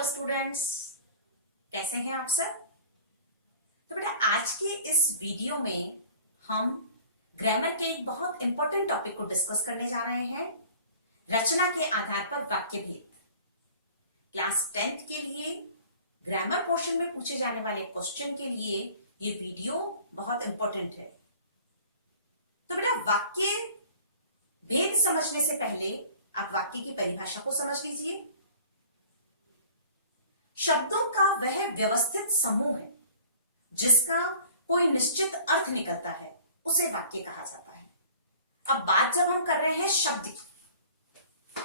Hello students, कैसे हैं आप सब। तो बेटा आज के इस वीडियो में हम ग्रामर के एक बहुत इंपॉर्टेंट टॉपिक को डिस्कस करने जा रहे हैं, रचना के आधार पर वाक्य भेद। क्लास 10th के लिए ग्रामर पोर्शन में पूछे जाने वाले क्वेश्चन के लिए ये वीडियो बहुत इंपॉर्टेंट है। तो बेटा वाक्य भेद समझने से पहले आप वाक्य की परिभाषा को समझ लीजिए। शब्दों का वह व्यवस्थित समूह है जिसका कोई निश्चित अर्थ निकलता है, उसे वाक्य कहा जाता है। अब बात जब हम कर रहे हैं शब्द की,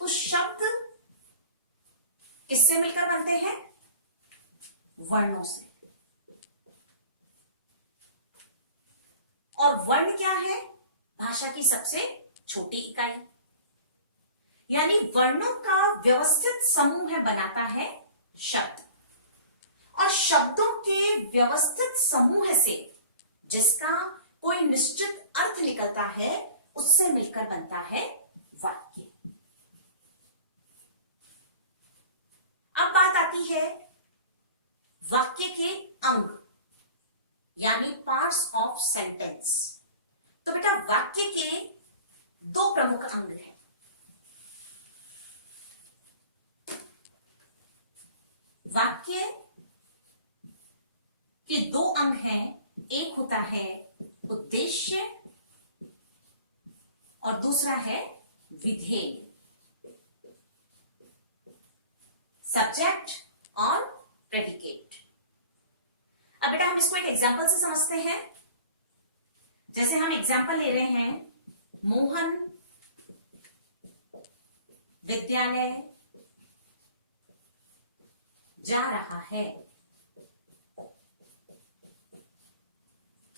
तो शब्द किससे मिलकर बनते हैं? वर्णों से। और वर्ण क्या है? भाषा की सबसे छोटी इकाई, यानी वर्णों का व्यवस्थित समूह बनाता है शब्द। और शब्दों के व्यवस्थित समूह से जिसका कोई निश्चित अर्थ निकलता है, उससे मिलकर बनता है वाक्य। अब बात आती है वाक्य के अंग, यानी पार्ट्स ऑफ सेंटेंस। तो बेटा वाक्य के दो प्रमुख अंग हैं। वाक्य के दो अंग हैं, एक होता है उद्देश्य और दूसरा है विधेय, सब्जेक्ट और प्रेडिकेट। अब बेटा हम इसको एक एग्जांपल से समझते हैं। जैसे हम एग्जांपल ले रहे हैं, मोहन विद्यालय जा रहा है।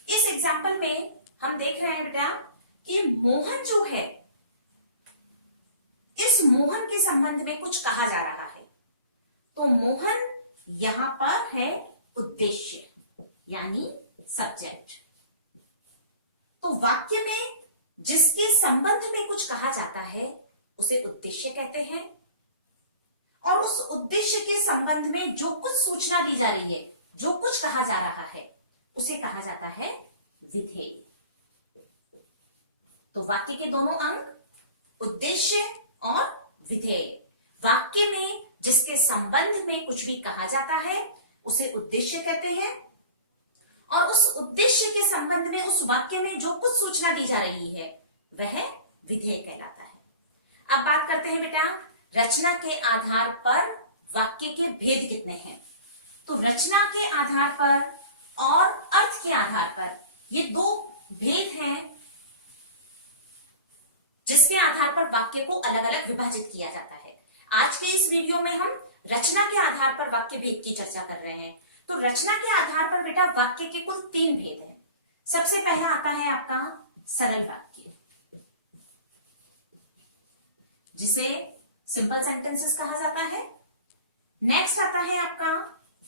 इस एग्जाम्पल में हम देख रहे हैं बेटा कि मोहन जो है, इस मोहन के संबंध में कुछ कहा जा रहा है। तो मोहन यहां पर है उद्देश्य, यानी सब्जेक्ट। तो वाक्य में जिसके संबंध में कुछ कहा जाता है उसे उद्देश्य कहते हैं, और उस उद्देश्य के संबंध में जो कुछ सूचना दी जा रही है, जो कुछ कहा जा रहा है, उसे कहा जाता है विधेय। तो वाक्य के दोनों अंग उद्देश्य और विधेय। वाक्य में जिसके संबंध में कुछ भी कहा जाता है उसे उद्देश्य कहते हैं, और उस उद्देश्य के संबंध में उस वाक्य में जो कुछ सूचना दी जा रही है वह विधेय कहलाता है। अब बात करते हैं बेटा रचना के आधार पर वाक्य के भेद कितने हैं। तो रचना के आधार पर और अर्थ के आधार पर ये दो भेद हैं जिसके आधार पर वाक्य को अलग अलग विभाजित किया जाता है। आज के इस वीडियो में हम रचना के आधार पर वाक्य भेद की चर्चा कर रहे हैं। तो रचना के आधार पर बेटा वाक्य के कुल 3 भेद हैं। सबसे पहला आता है आपका सरल वाक्य, जिसे सिंपल सेंटेंसेस कहा जाता है। नेक्स्ट आता है आपका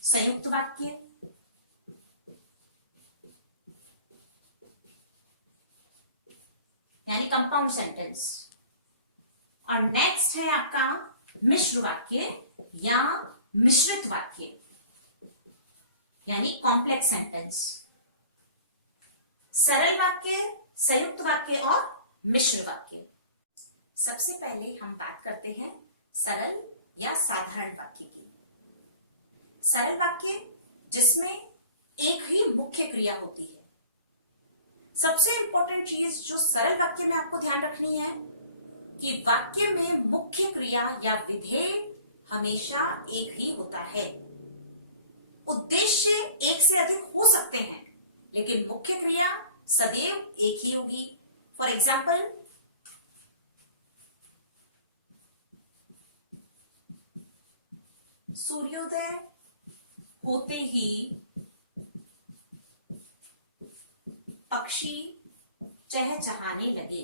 संयुक्त वाक्य, यानी कंपाउंड सेंटेंस। और नेक्स्ट है आपका मिश्र वाक्य या मिश्रित वाक्य, यानी कॉम्प्लेक्स सेंटेंस। सरल वाक्य, संयुक्त वाक्य और मिश्र वाक्य। सबसे पहले हम बात करते हैं सरल या साधारण वाक्य की। सरल वाक्य जिसमें एक ही मुख्य क्रिया होती है। सबसे इंपॉर्टेंट चीज जो सरल वाक्य में आपको ध्यान रखनी है कि वाक्य में मुख्य क्रिया या विधेय हमेशा एक ही होता है। उद्देश्य एक से अधिक हो सकते हैं, लेकिन मुख्य क्रिया सदैव एक ही होगी। फॉर एग्जाम्पल, सूर्योदय होते ही पक्षी चहचहाने लगे।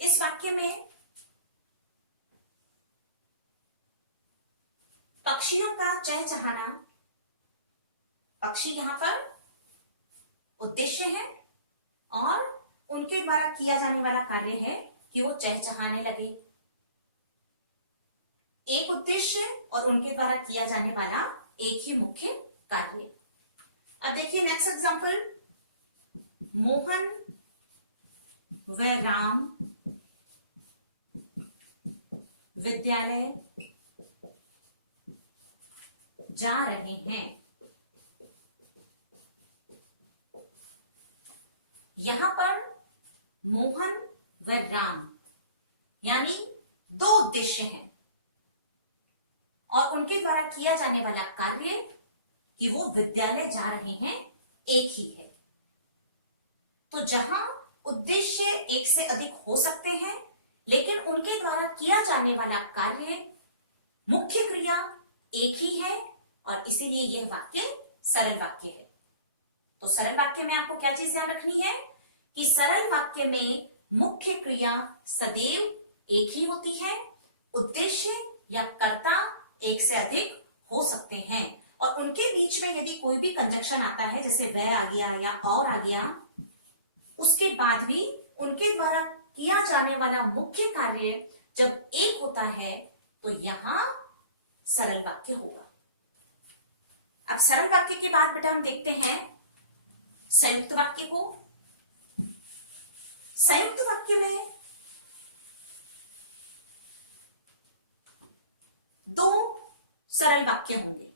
इस वाक्य में पक्षियों का चहचहाना, पक्षी यहां पर उद्देश्य है और उनके द्वारा किया जाने वाला कार्य है कि वो चहचहाने लगे। एक उद्देश्य और उनके द्वारा किया जाने वाला एक ही मुख्य कार्य। अब देखिए नेक्स्ट एग्जांपल, मोहन व राम विद्यालय जा रहे हैं। यहां पर मोहन व राम यानी दो उद्देश्य हैं और उनके द्वारा किया जाने वाला कार्य कि वो विद्यालय जा रहे हैं एक ही है। तो जहां उद्देश्य एक से अधिक हो सकते हैं लेकिन उनके द्वारा किया जाने वाला कार्य मुख्य क्रिया एक ही है और इसीलिए यह वाक्य सरल वाक्य है। तो सरल वाक्य में आपको क्या चीज ध्यान रखनी है कि सरल वाक्य में मुख्य क्रिया सदैव एक ही होती है, उद्देश्य या कर्ता एक से अधिक हो सकते हैं और उनके बीच में यदि कोई भी कंजक्शन आता है जैसे वह आ गया या और आ गया, उसके बाद भी उनके द्वारा किया जाने वाला मुख्य कार्य जब एक होता है तो यहां सरल वाक्य होगा। अब सरल वाक्य के बाद बेटा हम देखते हैं संयुक्त वाक्य को। संयुक्त वाक्य में दो सरल वाक्य होंगे।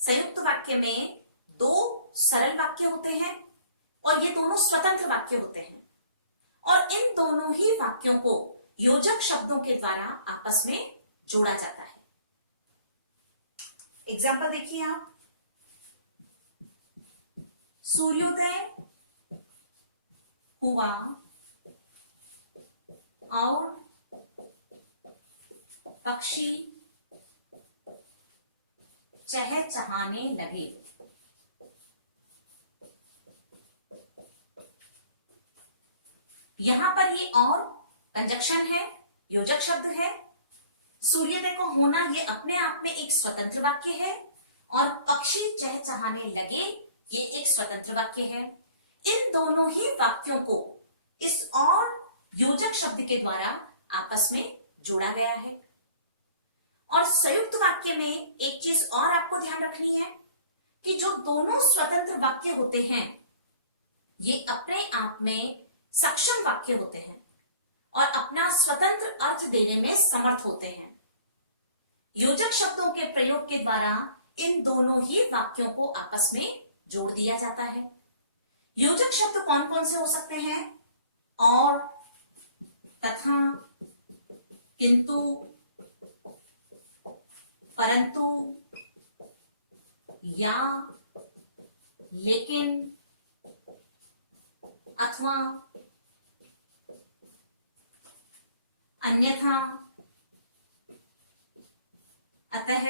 संयुक्त वाक्य में दो सरल वाक्य होते हैं और ये दोनों स्वतंत्र वाक्य होते हैं और इन दोनों ही वाक्यों को योजक शब्दों के द्वारा आपस में जोड़ा जाता है। एग्जाम्पल देखिए आप, सूर्योदय हुआ और पक्षी चहचहाने लगे। यहां पर ये और कंजक्शन है, योजक शब्द है। सूर्योदय को होना ये अपने आप में एक स्वतंत्र वाक्य है और पक्षी चहचहाने लगे ये एक स्वतंत्र वाक्य है। इन दोनों ही वाक्यों को इस और योजक शब्द के द्वारा आपस में जोड़ा गया है। और संयुक्त वाक्य में एक चीज और आपको ध्यान रखनी है कि जो दोनों स्वतंत्र वाक्य होते हैं ये अपने आप में सक्षम वाक्य होते हैं और अपना स्वतंत्र अर्थ देने में समर्थ होते हैं। योजक शब्दों के प्रयोग के द्वारा इन दोनों ही वाक्यों को आपस में जोड़ दिया जाता है। योजक शब्द कौन कौन से हो सकते हैं? और, तथा, किंतु, परंतु, या, लेकिन, अथवा, अन्यथा, अतः,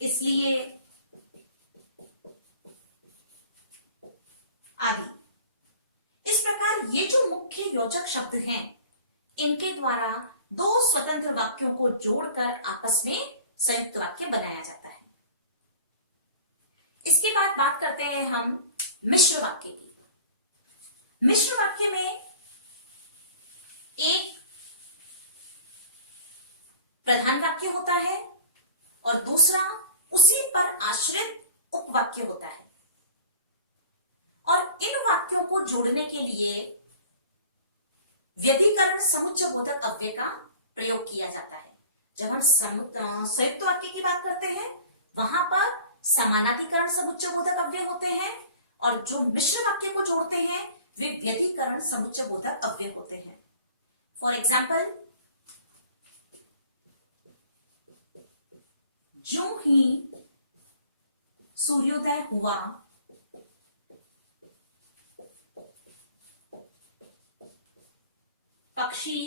इसलिए आदि। इस प्रकार ये जो मुख्य योजक शब्द हैं इनके द्वारा दो स्वतंत्र वाक्यों को जोड़कर आपस में संयुक्त वाक्य बनाया जाता है। इसके बाद बात करते हैं हम मिश्र वाक्य की। मिश्र वाक्य में एक प्रधान वाक्य होता है और दूसरा उसी पर आश्रित उपवाक्य होता है और इन वाक्यों को जोड़ने के लिए व्यधिकरण समुच्चय बोधक अव्यय का प्रयोग किया जाता है। जब हम संयुक्त वाक्य की बात करते हैं वहां पर समानाधिकरण समुच्चय बोधक अव्यय होते हैं और जो मिश्र वाक्य को जोड़ते हैं वे व्यधिकरण समुच्चय बोधक अव्यय होते हैं। फॉर एग्जाम्पल, जो ही सूर्योदय हुआ पक्षी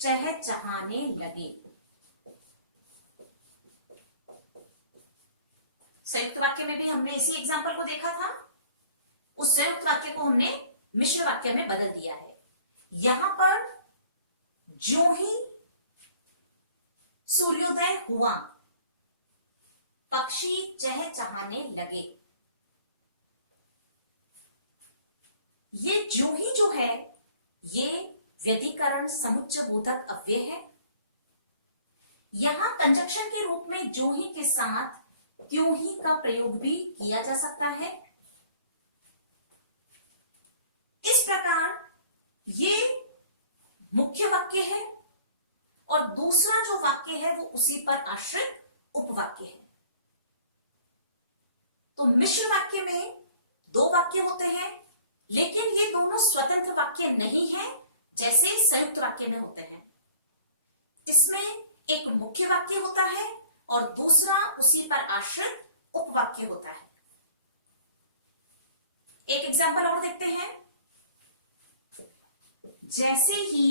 चहचहाने लगे। संयुक्त वाक्य में भी हमने इसी एग्जाम्पल को देखा था। उस संयुक्त वाक्य को हमने मिश्र वाक्य में बदल दिया है। यहां पर जो ही सूर्योदय हुआ पक्षी चहचहाने लगे। ये जो ही जो है ये व्यतिकरण समुच्चय बोधक अव्यय है। यहां कंजक्शन के रूप में जो ही के साथ त्यों ही का प्रयोग भी किया जा सकता है। इस प्रकार ये मुख्य वाक्य है और दूसरा जो वाक्य है वो उसी पर आश्रित उपवाक्य है। तो मिश्र वाक्य में दो वाक्य होते हैं, लेकिन ये दोनों स्वतंत्र वाक्य नहीं है जैसे संयुक्त वाक्य में होते हैं। इसमें एक मुख्य वाक्य होता है और दूसरा उसी पर आश्रित उपवाक्य होता है। एक एग्जांपल और देखते हैं। जैसे ही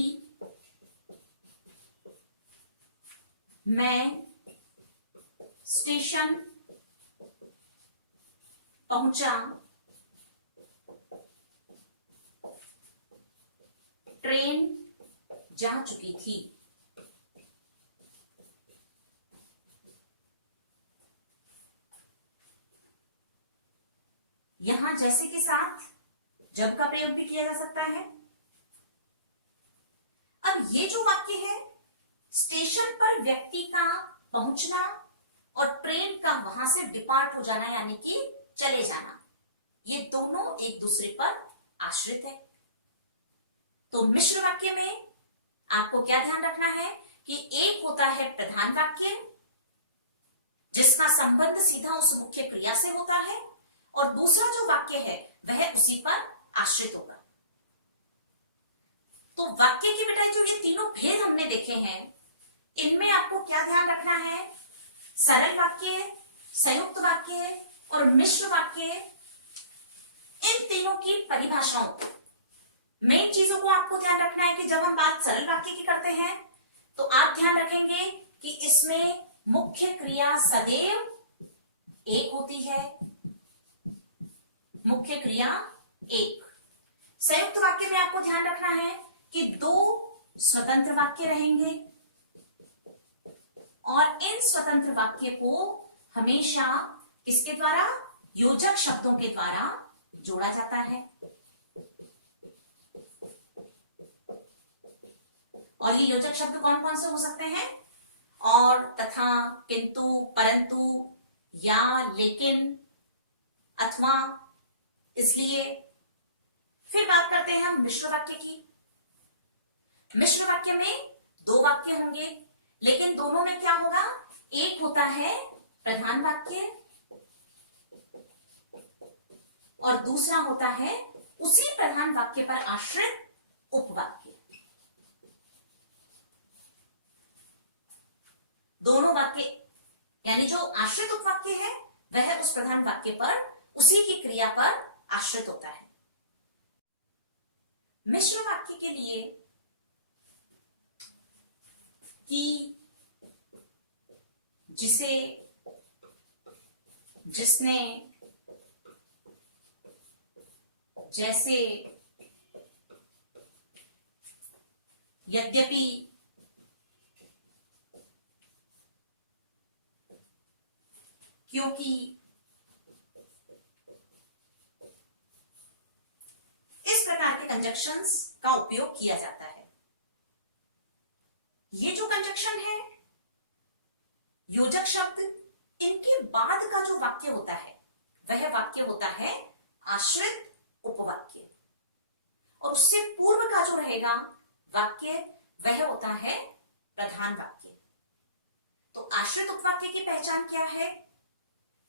मैं स्टेशन पहुंचा, ट्रेन जा चुकी थी। यहां जैसे के साथ जब का प्रयोग भी किया जा सकता है। अब ये जो वाक्य है, स्टेशन पर व्यक्ति का पहुंचना और ट्रेन का वहां से डिपार्ट हो जाना यानी कि चले जाना, ये दोनों एक दूसरे पर आश्रित है। तो मिश्र वाक्य में आपको क्या ध्यान रखना है कि एक होता है प्रधान वाक्य जिसका संबंध सीधा उस मुख्य क्रिया से होता है और दूसरा जो वाक्य है वह उसी पर आश्रित होगा। तो वाक्य की बेटा जो ये तीनों भेद हमने देखे हैं, इनमें आपको क्या ध्यान रखना है? सरल वाक्य, संयुक्त वाक्य और मिश्र वाक्य, इन तीनों की परिभाषाओं, मेन चीजों को आपको ध्यान रखना है कि जब हम बात सरल वाक्य की करते हैं तो आप ध्यान रखेंगे कि इसमें मुख्य क्रिया सदैव एक होती है, मुख्य क्रिया एक। संयुक्त वाक्य में आपको ध्यान रखना है कि दो स्वतंत्र वाक्य रहेंगे और इन स्वतंत्र वाक्य को हमेशा किसके द्वारा? योजक शब्दों के द्वारा जोड़ा जाता है। और ये योजक शब्द कौन कौन से हो सकते हैं? और, तथा, किंतु, परंतु, या, लेकिन, अथवा, इसलिए। फिर बात करते हैं हम मिश्र वाक्य की। मिश्र वाक्य में दो वाक्य होंगे, लेकिन दोनों में क्या होगा? एक होता है प्रधान वाक्य और दूसरा होता है उसी प्रधान वाक्य पर आश्रित उपवाक्य। दोनों वाक्य यानी जो आश्रित उपवाक्य है वह उस प्रधान वाक्य पर, उसी की क्रिया पर आश्रित होता है। मिश्र वाक्य के लिए कि, जिसे, जिसने, जैसे, यद्यपि, क्योंकि, इस प्रकार के कंजक्शंस का उपयोग किया जाता है। ये जो कंजक्शन है, योजक शब्द, इनके बाद का जो वाक्य होता है वह वाक्य होता है आश्रित उपवाक्य और उससे पूर्व का जो रहेगा वाक्य वह होता है प्रधान वाक्य। तो आश्रित उपवाक्य की पहचान क्या है?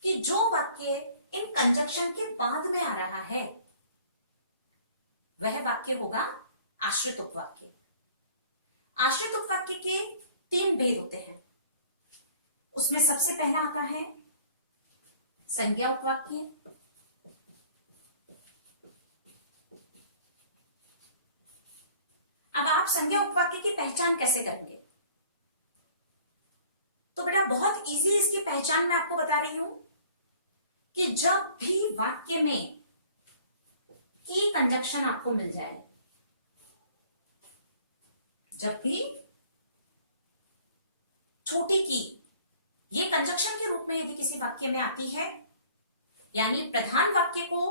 कि जो वाक्य इन कंजक्शन के बाद में आ रहा है वह वाक्य होगा आश्रित उपवाक्य। आश्रित उपवाक्य के तीन भेद होते हैं। उसमें सबसे पहला आता है संज्ञा उपवाक्य। अब आप संज्ञा उपवाक्य की पहचान कैसे करेंगे? तो बेटा बहुत इजी इसकी पहचान मैं आपको बता रही हूं कि जब भी वाक्य में की कंजक्शन आपको मिल जाए, जब भी छोटी की ये कंजक्शन के रूप में यदि किसी वाक्य में आती है, यानी प्रधान वाक्य को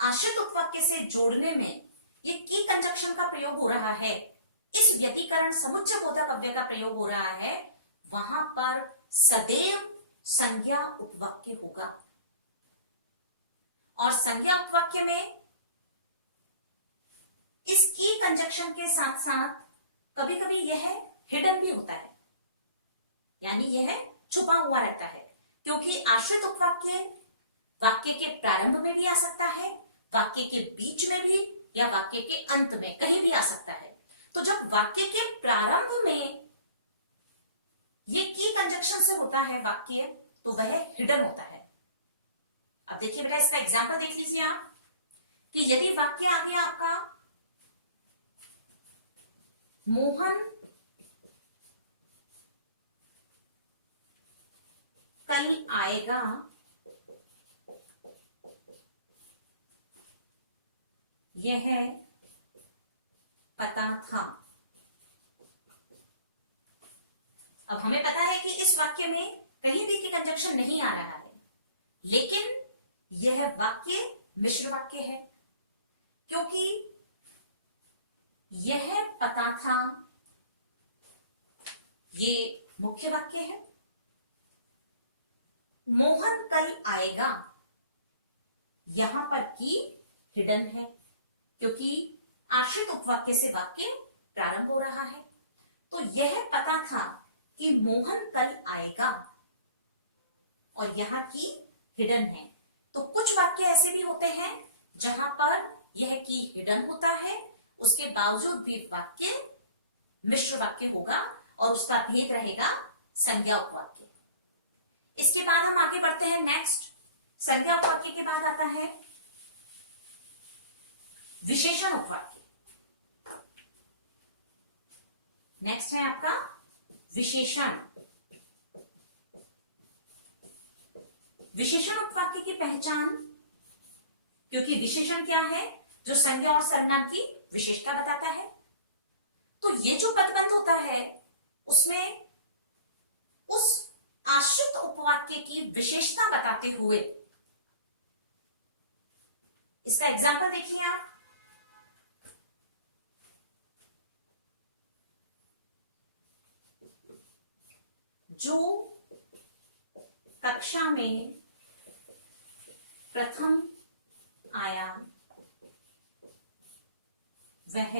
आश्रित उपवाक्य से जोड़ने में ये की कंजक्शन का प्रयोग हो रहा है, इस व्यतिकरण समुच्चय बोधक अव्यय का प्रयोग हो रहा है, वहां पर सदैव संज्ञा उपवाक्य होगा। और संज्ञा उपवाक्य में इस की कंजक्शन के साथ साथ कभी कभी यह हिडन भी होता है, यानी यह छुपा हुआ रहता है, क्योंकि आश्रित उपवाक्य वाक्य के प्रारंभ में भी आ सकता है, वाक्य के बीच में भी, या वाक्य के अंत में कहीं भी आ सकता है। तो जब वाक्य के प्रारंभ में ये की कंजक्शन से होता है वाक्य, तो वह हिडन होता है। अब देखिए बेटा, इसका एग्जांपल देख लीजिए आप, कि यदि वाक्य आ गया आपका मोहन कल आएगा, यह पता था। अब हमें पता है कि इस वाक्य में कहीं भी की कंजक्शन नहीं आ रहा है, लेकिन यह वाक्य मिश्र वाक्य है, क्योंकि यह पता था ये मुख्य वाक्य है। मोहन कल आएगा, यहां पर की हिडन है, क्योंकि आश्रित उपवाक्य से वाक्य प्रारंभ हो रहा है। तो यह पता था कि मोहन कल आएगा, और यहां की हिडन है। तो कुछ वाक्य ऐसे भी होते हैं जहां पर यह की हिडन होता है, उसके बावजूद भी वाक्य मिश्र वाक्य होगा और उसका भेद रहेगा संज्ञा उपवाक्य। इसके बाद हम आगे बढ़ते हैं नेक्स्ट। संज्ञा उपवाक्य के बाद आता है विशेषण उपवाक्य। नेक्स्ट है आपका विशेषण। विशेषण उपवाक्य की पहचान, क्योंकि विशेषण क्या है, जो संज्ञा और सर्वनाम की विशेषता बताता है। तो ये जो पदबंध होता है उसमें उस आश्रित उपवाक्य की विशेषता बताते हुए, इसका एग्जाम्पल देखिए आप। जो कक्षा में प्रथम आया वह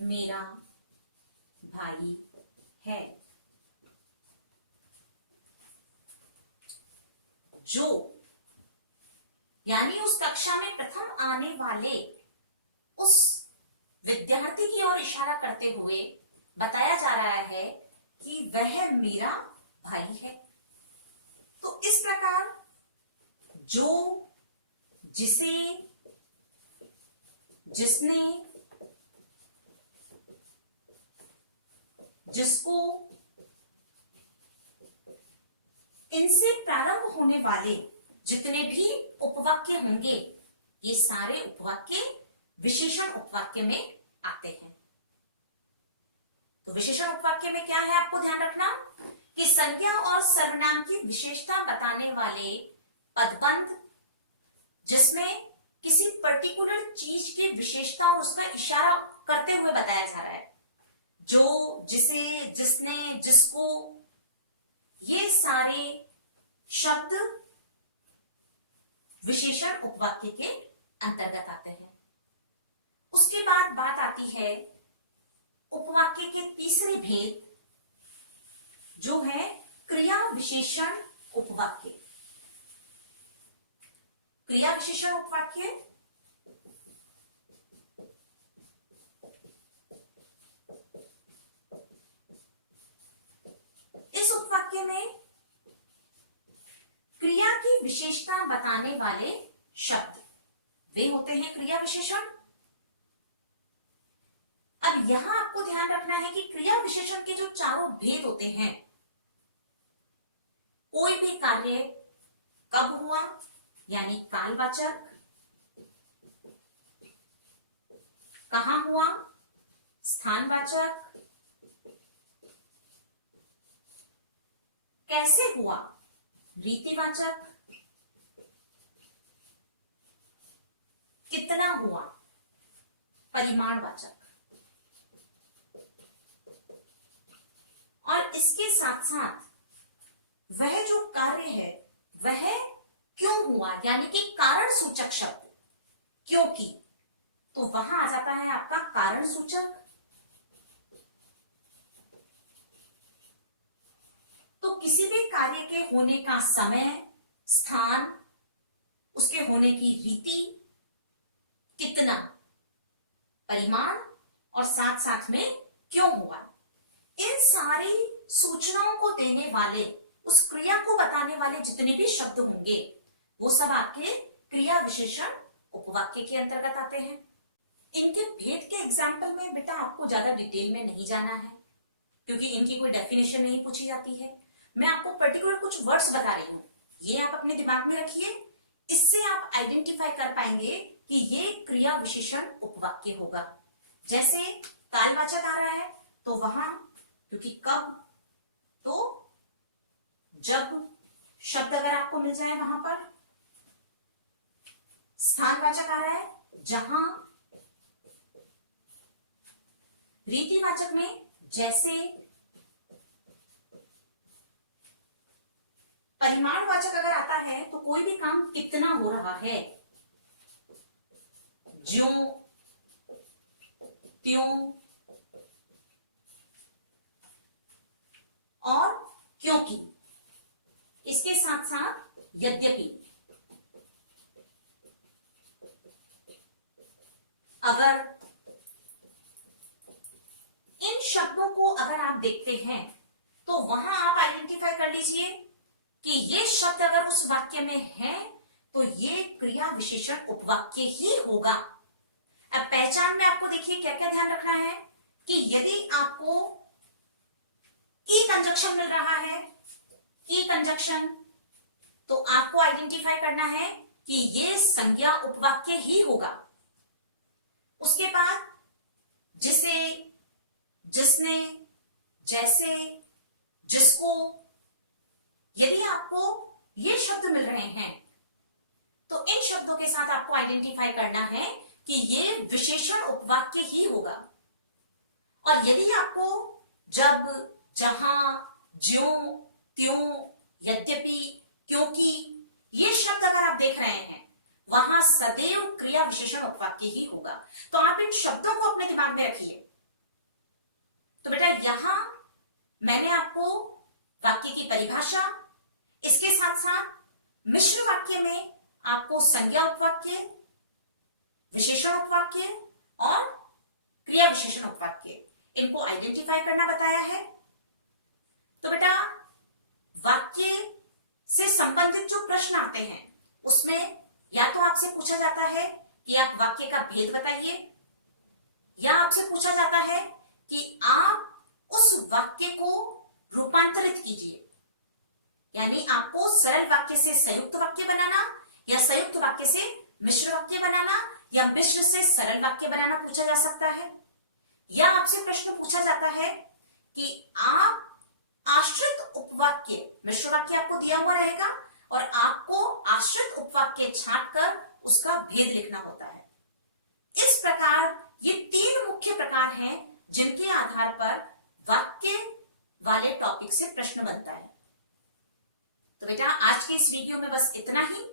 मेरा भाई है। जो यानी उस कक्षा में प्रथम आने वाले उस विद्यार्थी की ओर इशारा करते हुए बताया जा रहा है कि वह मेरा भाई है। तो इस प्रकार जो, जिसे, जिसने, जिसको, इनसे प्रारंभ होने वाले जितने भी उपवाक्य होंगे, ये सारे उपवाक्य विशेषण उपवाक्य में आते हैं। तो विशेषण उपवाक्य में क्या है, आपको ध्यान रखना कि संज्ञा और सर्वनाम की विशेषता बताने वाले पदबंध, जिसमें किसी पर्टिकुलर चीज की विशेषता और उसका इशारा करते हुए बताया जा रहा है, जो, जिसे, जिसने, जिसको, ये सारे शब्द विशेषण उपवाक्य के अंतर्गत आते हैं। उसके बाद बात आती है उपवाक्य के तीसरे भेद, जो है क्रिया विशेषण उपवाक्य। क्रिया विशेषण उपवाक्य इस उपवाक्य में क्रिया की विशेषता बताने वाले शब्द वे होते हैं क्रिया विशेषण। अब यहां आपको ध्यान रखना है कि क्रिया विशेषण के जो चारों भेद होते हैं, कोई भी कार्य कब हुआ यानी कालवाचक, कहां हुआ स्थानवाचक, कैसे हुआ, रीतिवाचक, कितना हुआ, परिमाणवाचक। और इसके साथ साथ वह जो कार्य है वह क्यों हुआ, यानी कि कारण सूचक शब्द, क्योंकि, तो वहां आ जाता है आपका कारण सूचक। तो किसी भी कार्य के होने का समय, स्थान, उसके होने की रीति, कितना, परिमाण और साथ साथ में क्यों हुआ, इन सारी सूचनाओं को देने वाले, उस क्रिया को बताने वाले जितने भी शब्द होंगे वो सब आपके क्रिया विशेषण उपवाक्य के अंतर्गत आते हैं। इनके भेद के एग्जाम्पल में बेटा आपको ज्यादा डिटेल में नहीं जाना है, क्योंकि इनकी कोई डेफिनेशन नहीं पूछी जाती है। मैं आपको पर्टिकुलर कुछ वर्ड्स बता रही हूँ, ये आप अपने दिमाग में रखिए। इससे आप आइडेंटिफाई कर पाएंगे कि ये क्रिया विशेषण उपवाक्य होगा। जैसे कालवाचक आ रहा है तो वहां, क्योंकि कब, तो जब शब्द अगर आपको मिल जाए वहां पर। स्थानवाचक आ रहा है जहां। रीतिवाचक में जैसे। परिमाणवाचक अगर आता है तो कोई भी काम कितना हो रहा है, ज्यों त्यों और क्योंकि। इसके साथ साथ यद्यपि, अगर। इन शब्दों को अगर आप देखते हैं तो वहां आप आइडेंटिफाई कर लीजिए कि ये शब्द अगर उस वाक्य में है तो ये क्रिया विशेषण उपवाक्य ही होगा। अब पहचान में आपको देखिए क्या क्या ध्यान रखना है कि यदि आपको की कंजक्शन मिल रहा है, की कंजक्शन, तो आपको आइडेंटिफाई करना है कि ये संज्ञा उपवाक्य ही होगा। उसके बाद जिसे, जिसने, जैसे, जिसको, यदि आपको ये शब्द मिल रहे हैं तो इन शब्दों के साथ आपको आइडेंटिफाई करना है कि ये विशेषण उपवाक्य ही होगा। और यदि आपको जब, जहां, ज्यों त्यों, यद्यपि, क्योंकि, ये शब्द अगर आप देख रहे हैं वहां सदैव क्रिया विशेषण उपवाक्य ही होगा। तो आप इन शब्दों को अपने दिमाग में रखिए। तो बेटा यहां मैंने आपको वाक्य की परिभाषा, इसके साथ साथ मिश्र वाक्य में आपको संज्ञा उपवाक्य, विशेषण उपवाक्य और क्रिया विशेषण उपवाक्य, इनको आइडेंटिफाई करना बताया है। तो बेटा वाक्य से संबंधित जो प्रश्न आते हैं उसमें या तो आपसे पूछा जाता है कि आप वाक्य का भेद बताइए, या आपसे पूछा जाता है कि आप उस वाक्य को रूपांतरित कीजिए, यानी आपको सरल वाक्य से संयुक्त वाक्य बनाना या संयुक्त वाक्य से मिश्र वाक्य बनाना या मिश्र से सरल वाक्य बनाना पूछा जा सकता है। या आपसे प्रश्न पूछा जाता है कि आप आश्रित उपवाक्य, मिश्र वाक्य आपको दिया हुआ रहेगा और आपको आश्रित उपवाक्य छांटकर उसका भेद लिखना होता है। इस प्रकार ये तीन मुख्य प्रकार हैं जिनके आधार पर वाक्य वाले टॉपिक से प्रश्न बनता है। तो बेटा आज के इस वीडियो में बस इतना ही।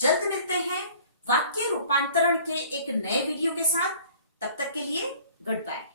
जल्द मिलते हैं वाक्य रूपांतरण के एक नए वीडियो के साथ। तब तक के लिए गुड बाय।